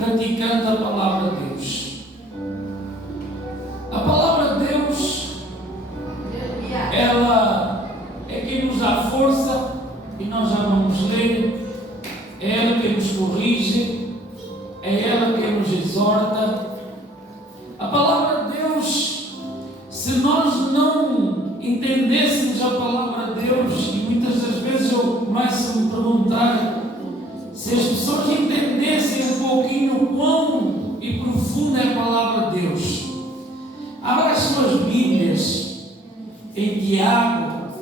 praticando a palavra de Deus. A palavra de Deus, ela é quem nos dá força, e nós já vamos ler. É ela quem nos corrige, é ela quem nos exorta. A palavra de Deus, se nós não entendêssemos a palavra de Deus, e muitas das vezes eu começo a me perguntar, se as pessoas entendessem um pouquinho quão e profunda é a palavra de Deus. Abra as suas Bíblias em Tiago,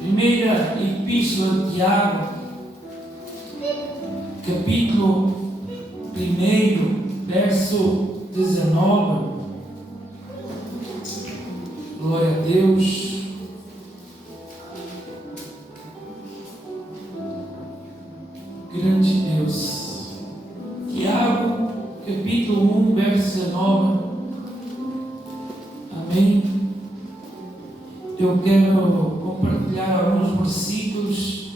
primeira epístola de Tiago, capítulo 1, verso 19. Glória a Deus. Grande Deus. Tiago, capítulo 1, verso 19. Amém. Eu quero compartilhar alguns versículos.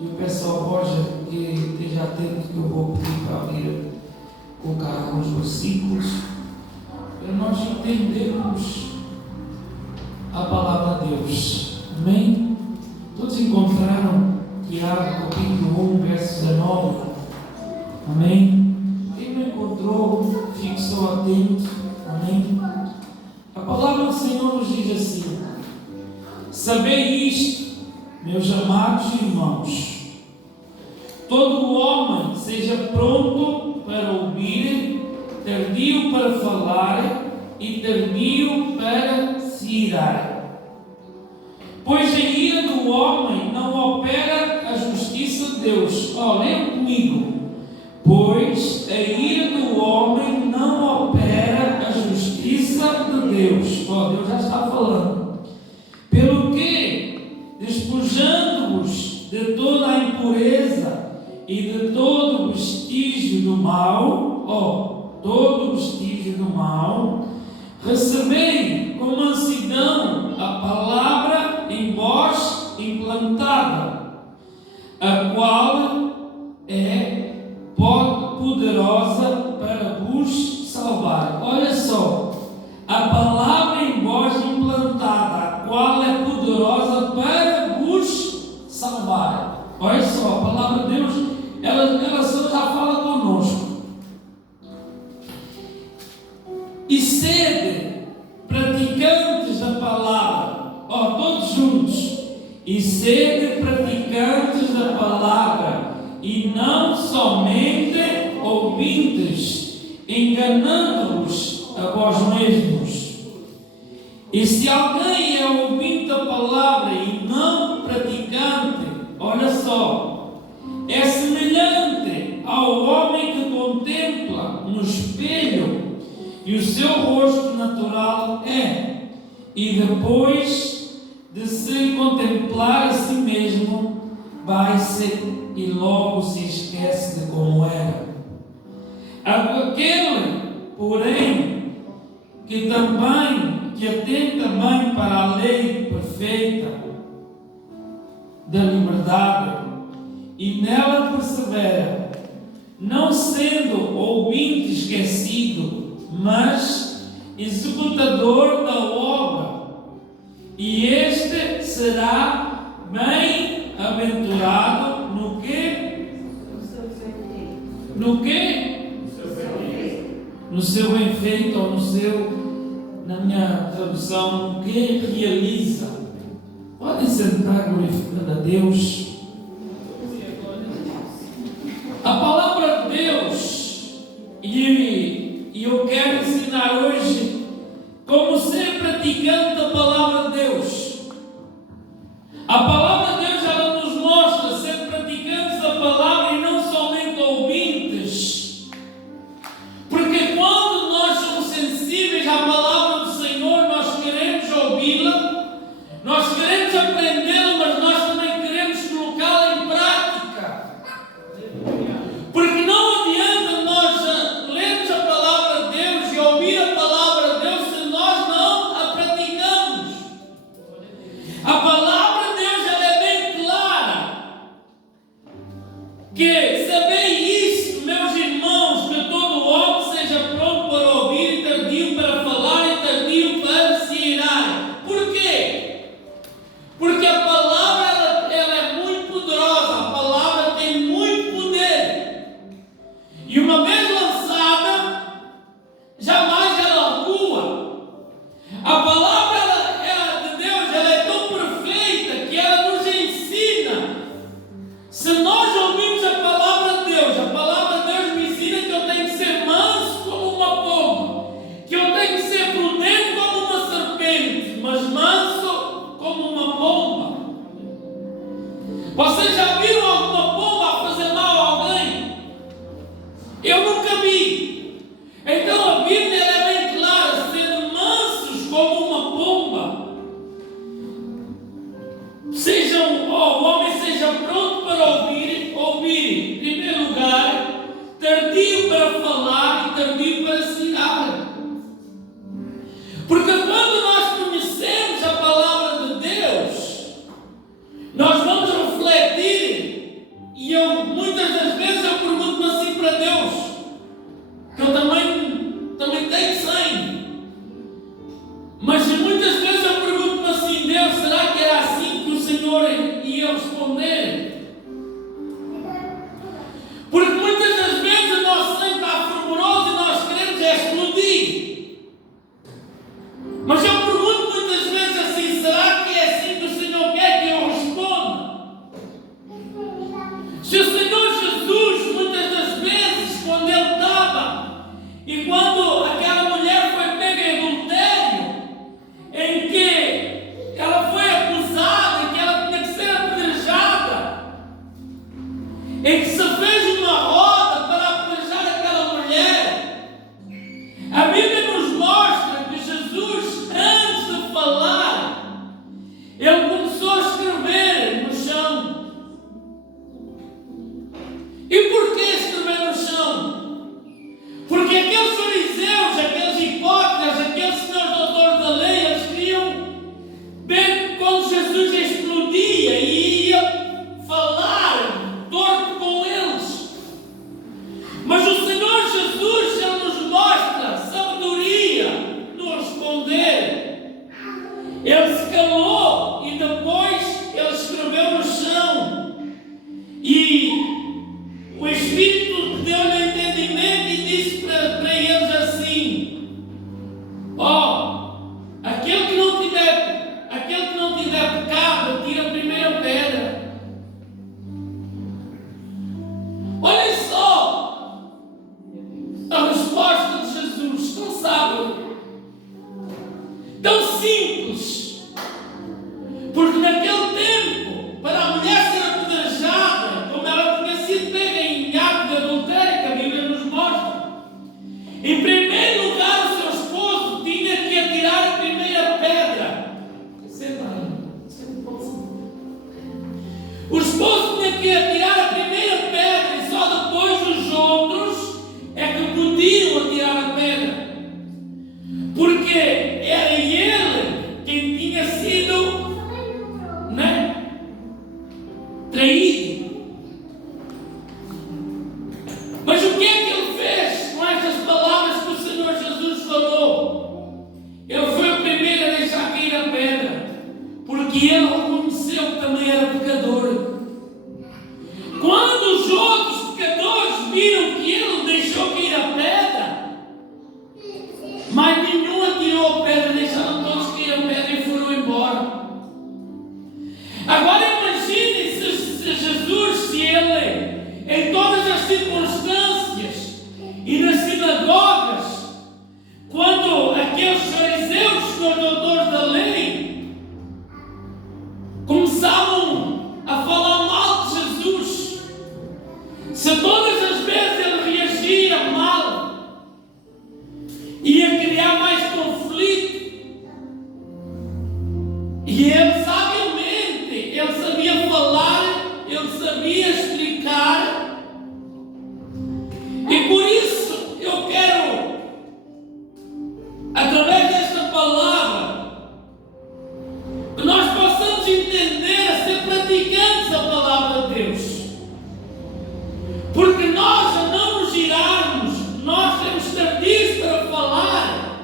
Eu peço ao Roger que esteja atento, que eu vou pedir para vir colocar alguns versículos para nós entendermos a palavra de Deus. Amém? Todos encontraram Tiago, capítulo 1, verso 19? Amém? Quem não encontrou, fique só atento. Amém? A palavra do Senhor nos diz assim: sabei isto, meus amados irmãos, todo homem seja pronto para ouvir, tardio para falar e tardio para se irar. Pois a ira do homem não opera a justiça de Deus. Leiam comigo. Pois a ira do homem não opera a justiça de Deus. Deus já está falando. Pelo que, despojando-vos de toda a impureza e de todo vestígio do mal, todo vestígio do mal, recebei com mansidão a palavra em vós implantada, a qual é poderosa para vos salvar. Olha só, a palavra em vós implantada, a qual é poderosa para vos salvar. Olha só, a palavra de Deus, ela só já fala conosco. E sede praticantes da palavra, todos juntos, e sede praticantes da palavra, e não somente ouvintes, enganando-vos a vós mesmos. E se alguém é ouvinte da palavra e não praticante, olha só, é semelhante ao homem que contempla no espelho e o seu rosto natural e depois de se contemplar a si mesmo, vai-se e logo se esquece de como era. Aquele, porém, que atenta também para a lei perfeita da liberdade e nela persevera, não sendo ouvinte esquecido, mas executador da obra, e este será bem-aventurado no que? No que? No seu bem feito, ou na minha tradução, no que realiza. Podem sentar glorificando a Deus. A palavra de Deus, e eu quero ensinar hoje como ser praticante da palavra de Deus. A palavra de Deus, ela nos mostra ser praticantes da palavra e não somente ouvintes. Porque quando nós somos sensíveis à palavra do Senhor, nós queremos ouvi-la, nós queremos aprendê-la, mas nós também queremos colocá-la em prática. Porque não adianta nós lermos a palavra de Deus e ouvir a palavra de Deus se nós não a praticamos. Eu nunca vi. Então a Bíblia é bem clara: sendo mansos como uma pomba. O homem seja pronto para ouvir, em primeiro lugar, tardio para falar e tardio para se irar. Porque quando nós conhecemos a palavra de Deus, nós vamos refletir, e muitas das vezes eu pergunto assim para Deus, que eu também tenho sangue, mas muitas vezes eu pergunto assim: Deus, será que era assim que o Senhor ia responder? Porque muitas das vezes o nosso sangue está fervoroso e nós queremos explodir. Mas eu pergunto muitas vezes assim: será que é assim que o Senhor quer que eu responda? Se o Senhor Jesus, muitas das vezes, quando Ele estava, e quando aquela mulher foi pega em adultério, em que ela foi acusada, que ela tinha que ser apedrejada, em que se fez uma roda para apedrejar aquela mulher, a Bíblia nos mostra que Jesus, antes de falar, Ele começou a escrever no chão. E por que escrever no chão? Porque aqueles fariseus, aqueles hipócritas, aqueles senhores doutores da lei, eles queriam ver quando Jesus explodia e ia falar torto com eles. Mas o Senhor Jesus, Ele nos mostra sabedoria no responder. Ele se calou e depois Ele escreveu no chão. E o Espírito deu-lhe entendimento e disse para eles assim: aquele que não tiver pecado, tira a primeira pedra. Olhem só a resposta de Jesus, tão sábio, tão simples. Porque naquele tempo, para a mulher ser apedrejada, como ela tinha sido pega em ato de adultério, que a Bíblia nos mostra, em primeiro lugar o seu esposo tinha que atirar a primeira pedra. O esposo tinha que atirar a primeira pedra e só depois os outros é que podiam atirar a pedra. Porque era ele quem tinha sido traído. Mas o que é que ele fez com estas palavras que o Senhor Jesus falou? Ele foi o primeiro a deixar cair a pedra, porque ele reconheceu que também era pecador. Quando os outros pecadores viram que ele deixou cair a pedra, mas nenhum atirou a pedra, deixaram todos cair a pedra e foram embora. Agora imaginem se Jesus, se ele, em todas as circunstâncias e nas sinagogas, quando aqueles fariseus, os doutores da lei, começavam a falar mal de Jesus, se todas as vezes ele reagia mal, ia criar mais conflito. E ele sabiamente, ele sabia falar, ele sabia explicar. E por isso eu quero, através desta palavra, que nós possamos entender a ser praticantes da palavra de Deus. Porque nós, a não nos girarmos, nós temos tardios para falar,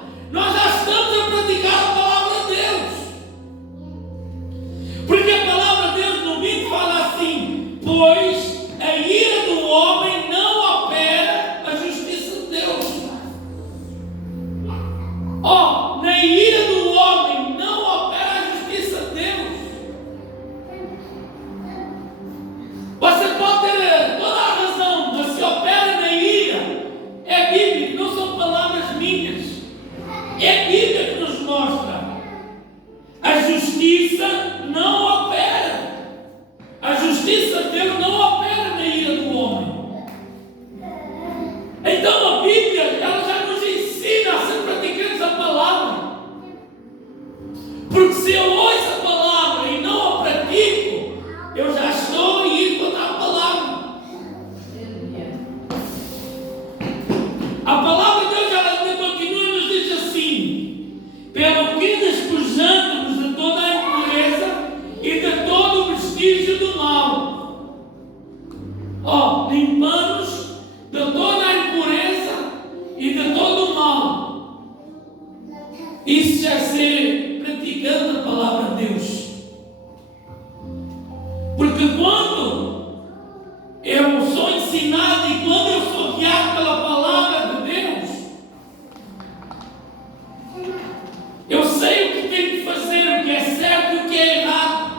pelo que despojando-nos de toda a impureza e de todo o vestígio do mal. Limpamos de toda a impureza e de todo o mal. Isso já é ser praticando a palavra de Deus. Porque quando eu sou ensinado e quando eu sou guiado pela palavra de Deus, eu sei o que tenho que fazer, o que é certo e o que é errado.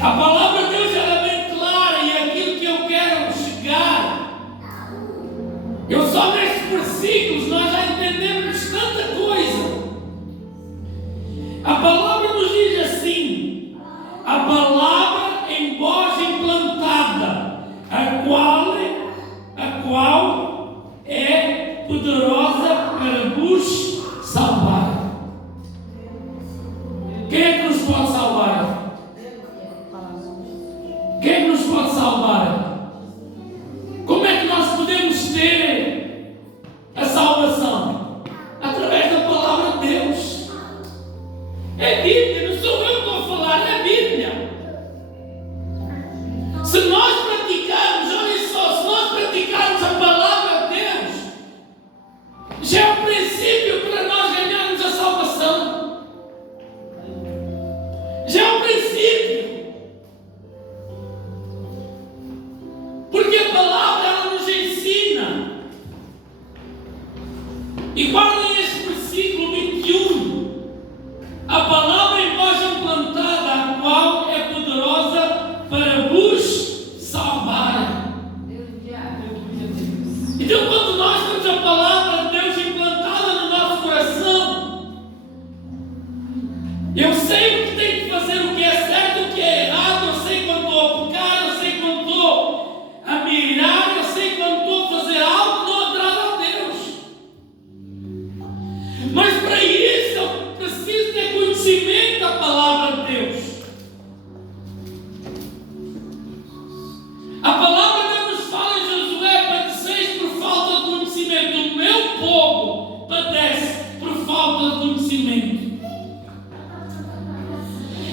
A palavra de Deus ela é bem clara e é aquilo que eu quero chegar. Eu só nestes versículos nós já entendemos tanta coisa. A palavra nos diz assim: a palavra em voz implantada, a qual é poderosa para vos salvar. Quem é que nos pode salvar? Quem é que nos pode salvar? Como é que nós podemos ter a salvação? Através da palavra de Deus. É Bíblia, não sou eu que estou a falar, é a Bíblia. Se nós praticarmos, olha só, se nós praticarmos a palavra de Deus, já é o princípio para nós ganharmos a salvação. Já é o princípio. Porque a palavra ela nos ensina. E guardem este versículo 21. A palavra em voz implantada, a qual é poderosa para vos salvar. Então, quando nós temos a palavra de Deus implantada no nosso coração, eu sei o que tenho que fazer, o que é certo, o que é errado. Eu sei quando estou a pecar, eu sei quando estou a mirar, eu sei quando estou a fazer algo que não agrada a Deus. Mas para isso eu preciso ter conhecimento da palavra de Deus. A palavra de Deus nos fala em Josué: padeceis por falta de conhecimento. O meu povo padece por falta de conhecimento.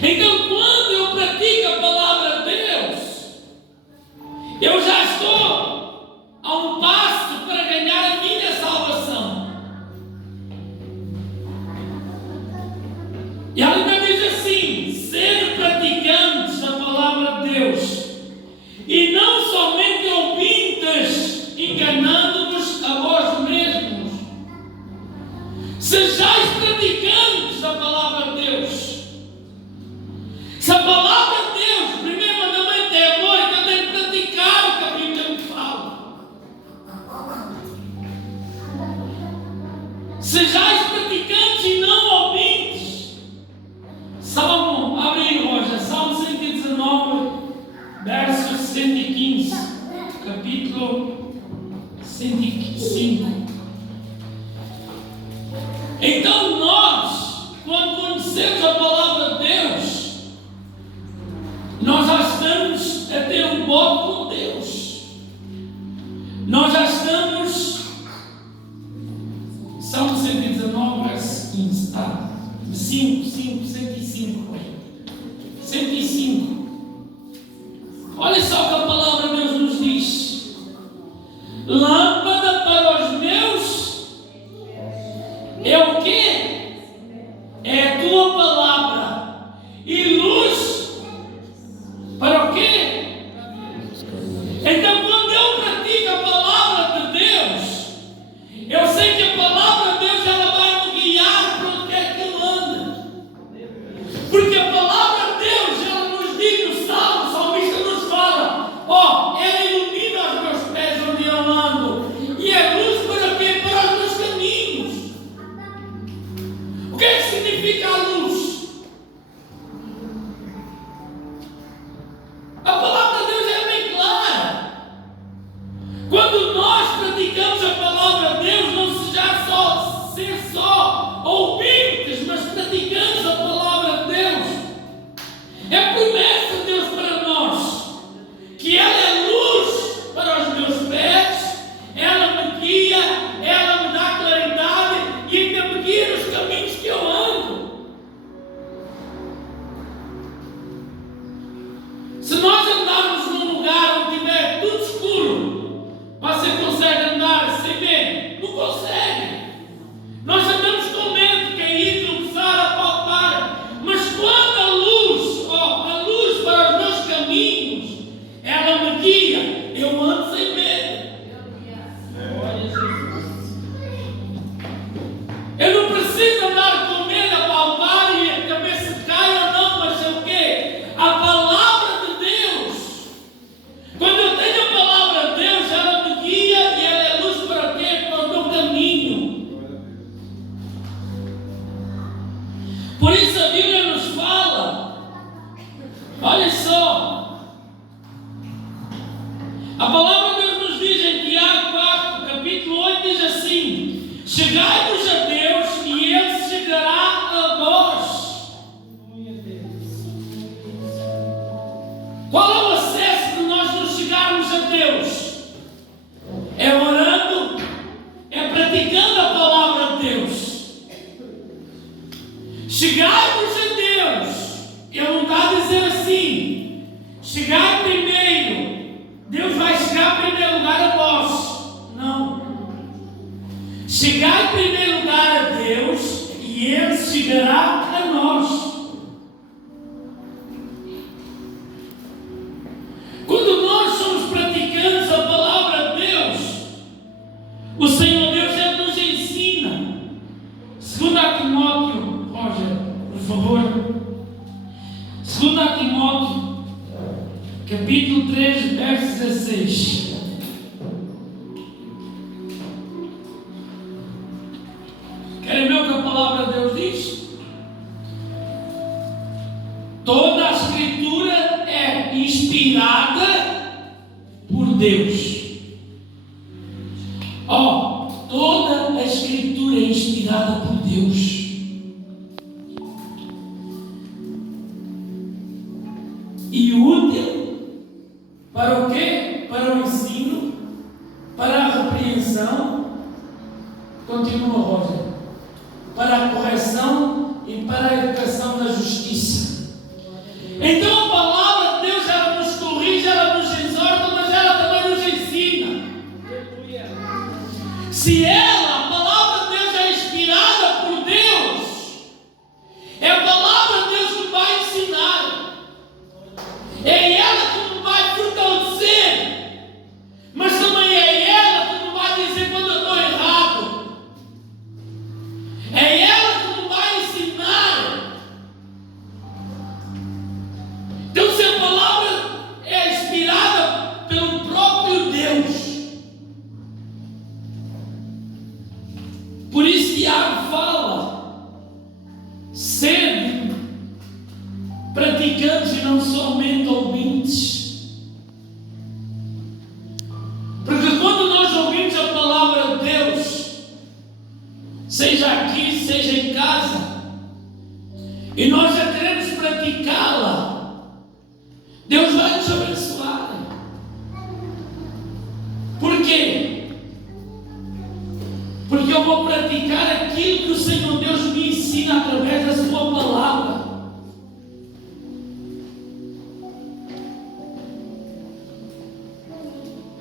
Então, quando eu pratico a palavra de Deus, eu já estou a um passo para ganhar a minha salvação. E a Bíblia diz assim: ser praticantes da palavra de Deus e não somente ouvintes, enganando-vos a vós mesmos. Sejais praticantes da palavra de Deus. Se a palavra de Deus, o primeiro mandamento é amor, então eu tenho que praticar o que a Bíblia me fala. Sejais praticantes e não ouvintes. Salmo, abre aí, Roja, Salmo 119, verso 115, capítulo 105. Então nós, quando conhecemos a palavra de Deus, nós já estamos a ter um voto com Deus. Nós já estamos. Salmo 119, verso 15. 105. 105. Olha só o que a palavra de Deus nos diz: lâmpada para os meus é o quê? É a tua palavra. E luz para o quê? Então, quando eu pratico a palavra de Deus, eu sei que a palavra de Deus ela vai me guiar para onde quer que eu ande. Porque a palavra de Deus ela nos diz no Salmo, o salmista nos fala: ela ilumina os meus pés onde eu ando, e é luz para quê? Para os meus caminhos. O que é que significa a luz? A palavra de Deus é bem clara. Quando nós praticamos a palavra de Deus, não seja só ser só ouvintes, mas praticamos a palavra de Deus. É a promessa de Deus para nós, que ela é luz para os meus pés, ela me guia, ela me dá claridade Chegai-vos a Deus e Ele chegará a vós. Qual é o acesso de nós nos chegarmos a Deus? É orando, é praticando a palavra de Deus. Chegai-vos a Deus. Ele não está a dizer assim: chegai primeiro, Deus vai chegar em primeiro lugar a vós. Não. Chegai em primeiro lugar a Deus e Ele chegará a nós. Quando nós somos praticantes a palavra de Deus, o Senhor Deus já nos ensina. Segundo a Timóteo, Roger, por favor. Segundo a Timóteo, capítulo 3, verso 16. Querem ver o que a palavra de Deus diz? Toda a Escritura é inspirada por Deus. Toda a Escritura é inspirada por Deus. E útil para o quê? Para o ensino, para a repreensão. Continua, Roger. Para a correção e para a educação na justiça. Então a palavra de Deus, ela nos corrige, ela nos exorta, mas ela também nos ensina. Se a palavra de Deus é inspirada por Deus, é a palavra de Deus que vai ensinar, é ela que nos vai fortalecer, mas também é ela que nos vai dizer quando eu estou errado. É ela que nos vai ensinar. Então, se a palavra é inspirada pelo próprio Deus, por isso Tiago fala: sede praticantes e não somente ouvintes. Porque quando nós ouvimos a palavra de Deus, seja aqui, seja em casa, e nós já queremos praticá-la, Deus vai nos abençoar. Por quê? Porque eu vou praticar aquilo que o Senhor Deus me ensina através da sua palavra.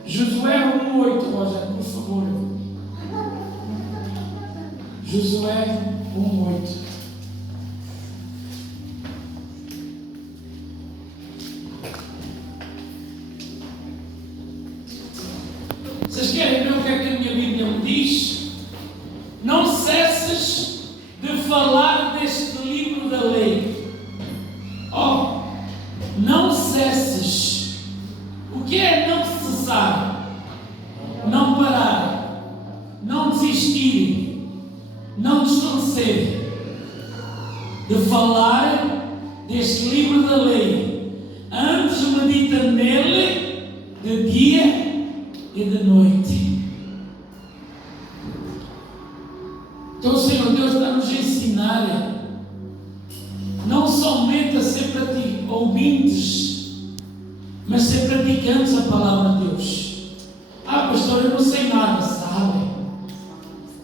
Josué 1:8, Roger, por favor. Josué 1:8. Vocês querem ver o que é que a minha Bíblia me diz? Não cesses de falar deste livro da lei. Não cesses. O que é não cessar? Não parar, não desistir, não desfalecer de falar deste livro da lei. Antes medita nele de dia e de noite. Então o Senhor Deus está nos ensinar não somente a ser ouvintes, mas ser praticantes a palavra de Deus. Pastor, eu não sei nada, sabe?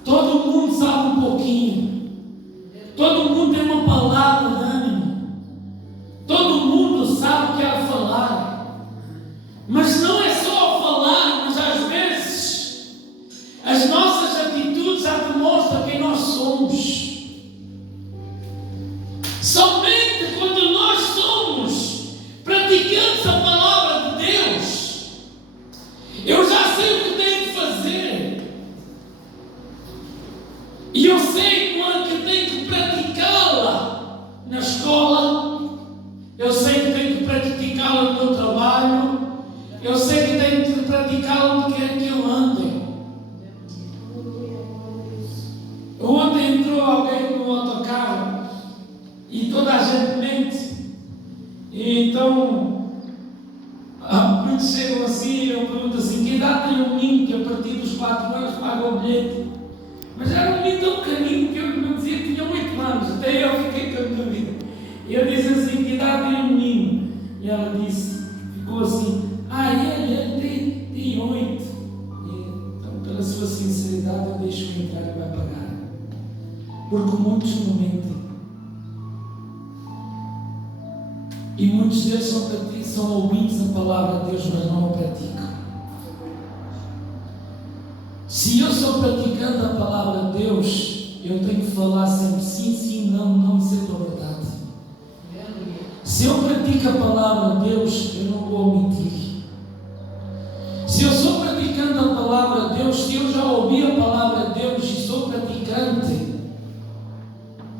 Todo mundo sabe um pouquinho. Todo mundo tem uma palavra de ânimo. Todo mundo sabe o que é falar. Mas não é só falar, mas às vezes as nossas atitudes já demonstram quem nós somos. Somente quando nós somos praticantes a palavra de Deus, eu já sei o que tenho que fazer. E eu sei quando que tenho que praticá-la na escola. Eu sei que tenho que praticá-la no meu trabalho. Eu sei que tenho que praticá-la onde quer que eu ande. Ontem entrou alguém no autocarro e toda a gente mente. E então, muitos chegam assim e eu pergunto assim: que idade tem um menino que a partir dos 4 anos paga o bilhete? Mas era um menino tão pequenino que eu não dizia que tinha 8 anos, até eu fiquei com a dúvida. E eu disse assim: que idade tem o menino? E ela disse, ficou assim: ele tem 8. Então, pela sua sinceridade, eu deixo entrar e vai pagar. Porque muitos não mentem. E muitos deles são ouvintes da palavra de Deus, mas não a praticam. Se eu sou praticante da palavra de Deus, eu tenho que falar sempre sim, sim, não, não, isso é a verdade. Se eu pratico a palavra de Deus, eu não vou omitir. Se eu sou praticante da palavra de Deus, se eu já ouvi a palavra de Deus e sou praticante,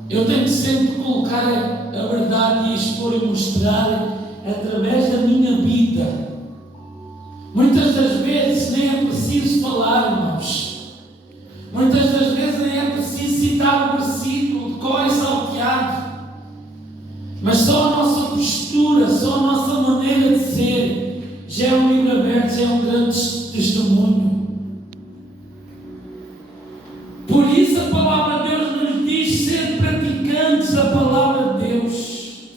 eu tenho que sempre colocar a verdade e expor e mostrar através da minha vida. Muitas das vezes nem é preciso falar, irmãos. Muitas das vezes nem é preciso citar um versículo de cor e salteado. Mas só a nossa postura, só a nossa maneira de ser, já é um livro aberto, já é um grande testemunho. Por isso a palavra de Deus nos diz ser praticantes da palavra de Deus.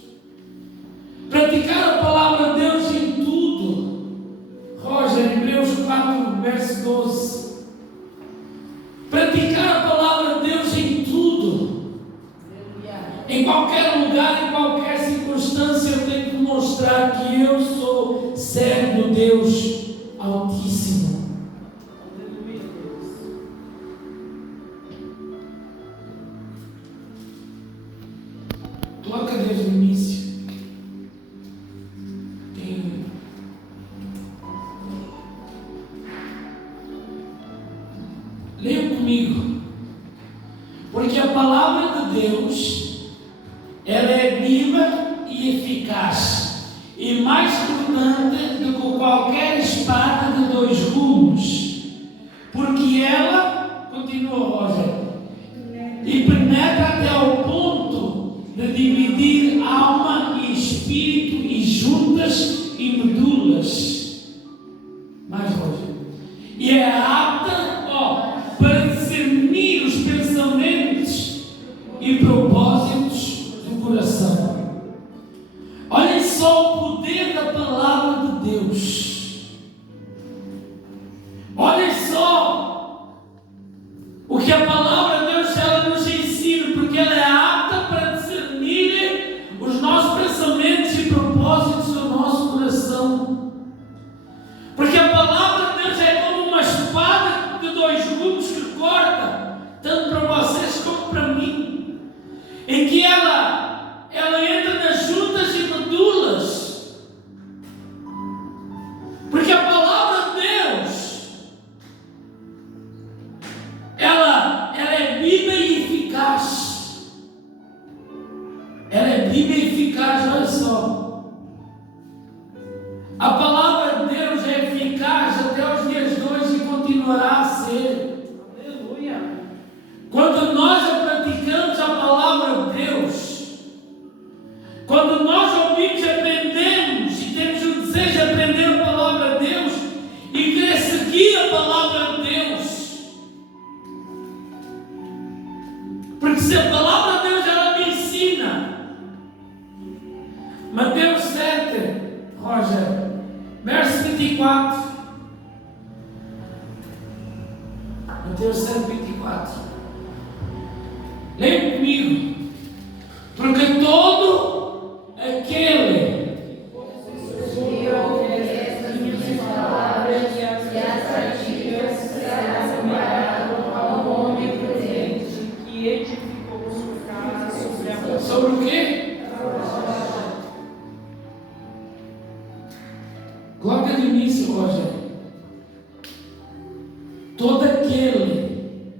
Praticar a palavra de Deus em tudo. Roger, Hebreus 4, verso 12. Praticar a palavra de Deus em tudo. Em qualquer lugar, em qualquer circunstância, eu tenho que mostrar que eu sou servo de Deus Altíssimo. Coloca desde o início. Leia comigo. Porque a palavra de Deus, ela é viva e eficaz, e mais cortante do que qualquer espada de 2 gumes, porque ela, continua Roger, e penetra até ao ponto de dividir alma e espírito e juntas e medulas. Mais Roger. E é apta para discernir os pensamentos e propósitos do coração. Olhem só o poder da palavra de Deus. Olhem só o que a palavra de Deus ela nos ensina, porque ela é apta para discernir os nossos pensamentos e propósitos do nosso coração. Porque a palavra de Deus é como uma espada de 2 gumes que corta, tanto para vocês como para mim, em que ela entra nas juntas e medulas. Porque a palavra de Deus, ela é viva e eficaz. Ela é viva e eficaz, olha só. A palavra de Deus é eficaz até os dias de hoje e continuará a ser. Aleluia. Quando nós praticamos a palavra de Deus, quando nós ouvimos e aprendemos e temos o desejo de aprender a palavra de Deus e querer seguir a palavra de Deus, porque se a palavra de Deus ela me ensina, Mateus 7, Roger, verso 24. Mateus 7, 24. Leia comigo. Porque todo aquele que obedece as minhas palavras e as pratica será comparado ao homem prudente que edificou sua casa sobre a rocha. Sobre o quê? Coloca de início, Roger. Todo aquele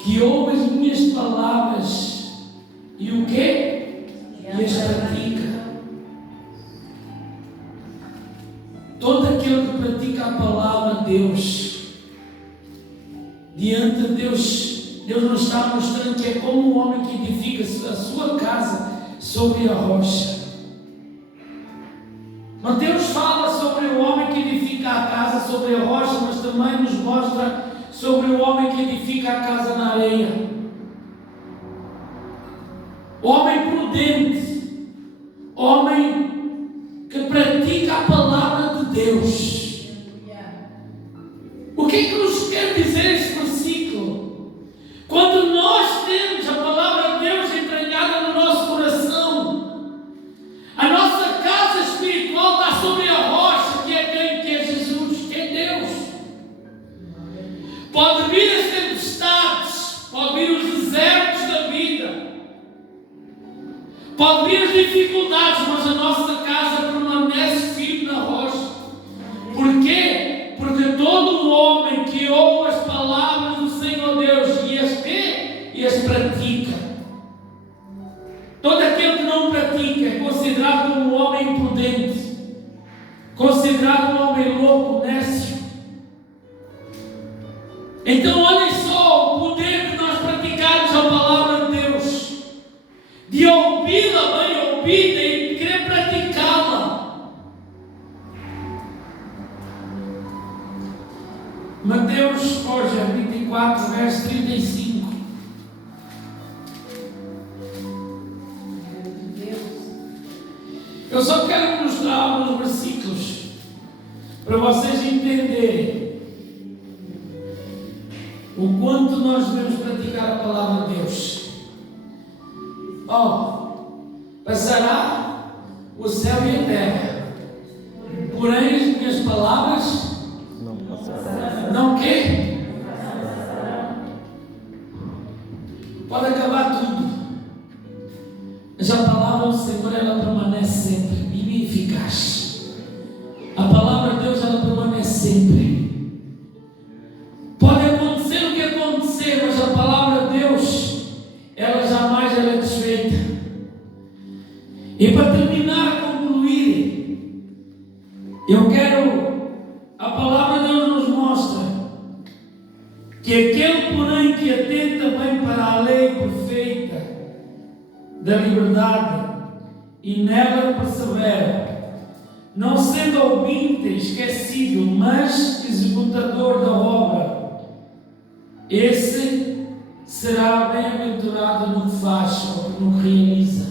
que ouve as minhas palavras e o quê? E as pratica. Todo aquele que pratica a palavra de Deus, diante de Deus, Deus nos está mostrando que é como um homem que edifica a sua casa sobre a rocha. Mateus fala sobre o homem que edifica a casa sobre a rocha, mas também nos mostra sobre o homem que edifica a casa na areia. Homem prudente, homem que pratica a palavra de Deus. O que é que nos quer dizer este versículo? Quando nós temos a palavra de Deus entranhada no nosso coração, a nossa casa espiritual está sobre a rocha, que é quem? Que é Jesus, que é Deus. Pode vir as tempestades, pode vir os desertos da vida, pode vir as dificuldades, mas a nossa casa permanece firme na rocha. Porquê? Porque todo homem que ouve as palavras do Senhor Deus e as pratica, todo aquele que não pratica é considerado como um homem imprudente, considerado um homem louco, nécio. Então olhem só o poder de nós praticarmos a palavra de Deus, de ouvi-la bem ouvida e querer praticá-la. Mateus 24, verso 35. Eu só quero mostrar alguns versículos para vocês entenderem o quanto nós devemos praticar a palavra de Deus. Passará o céu e a terra, porém as minhas palavras não passarão. Não quê? Pode acabar tudo, mas a palavra do Senhor, ela permanece sempre e eficaz. A palavra de Deus, ela permanece sempre. Pode acontecer o que acontecer, mas a palavra de Deus, ela jamais é desfeita. E para terminar, concluir, a palavra de Deus nos mostra que aquele, porém, que atenta bem para a lei perfeita da liberdade e nela persevera, não sendo ouvinte esquecido, mas executador da obra, esse será bem-aventurado no que faz ou no que realiza.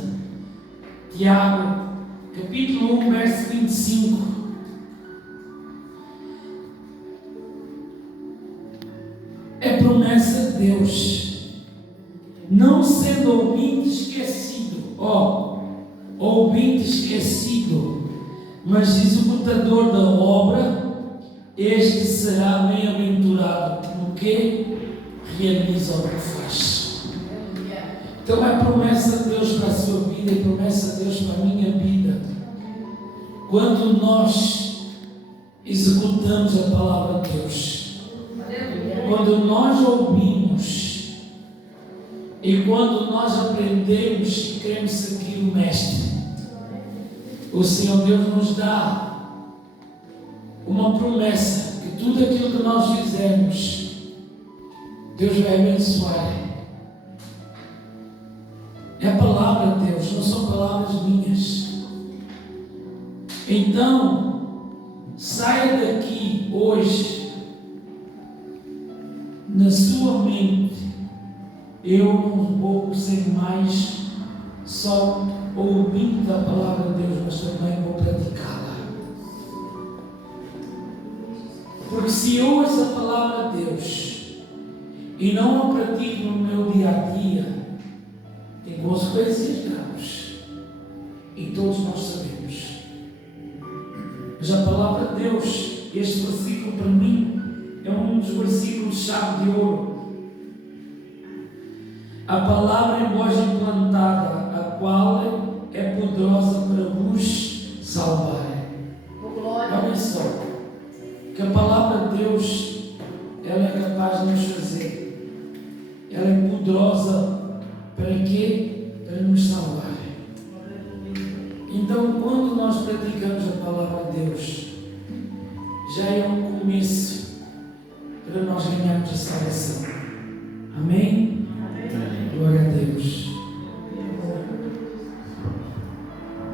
Tiago, capítulo 1, verso 25. É promessa de Deus. Não sendo ouvinte esquecido, ouvinte esquecido, mas executador da obra, este será bem-aventurado no que realiza o que faz. Então é promessa de Deus para a sua vida e promessa de Deus para a minha vida. Quando nós executamos a palavra de Deus, quando nós ouvimos e quando nós aprendemos e queremos seguir o Mestre, o Senhor Deus nos dá uma promessa que tudo aquilo que nós fizermos, Deus vai abençoar. É a palavra de Deus, não são palavras minhas. Então, saia daqui hoje, na sua mente, eu não vou ser mais só ouvinte da palavra de Deus, mas também vou praticá-la. Porque se eu ouço a palavra de Deus e não a pratico no meu dia a dia, tem consequências graves, e todos nós sabemos. Mas a palavra de Deus, este versículo para mim é um dos versículos-chave de ouro. A palavra em voz implantada, a qual é poderosa para vos salvar. Olha só, que a palavra de Deus, ela é capaz de nos fazer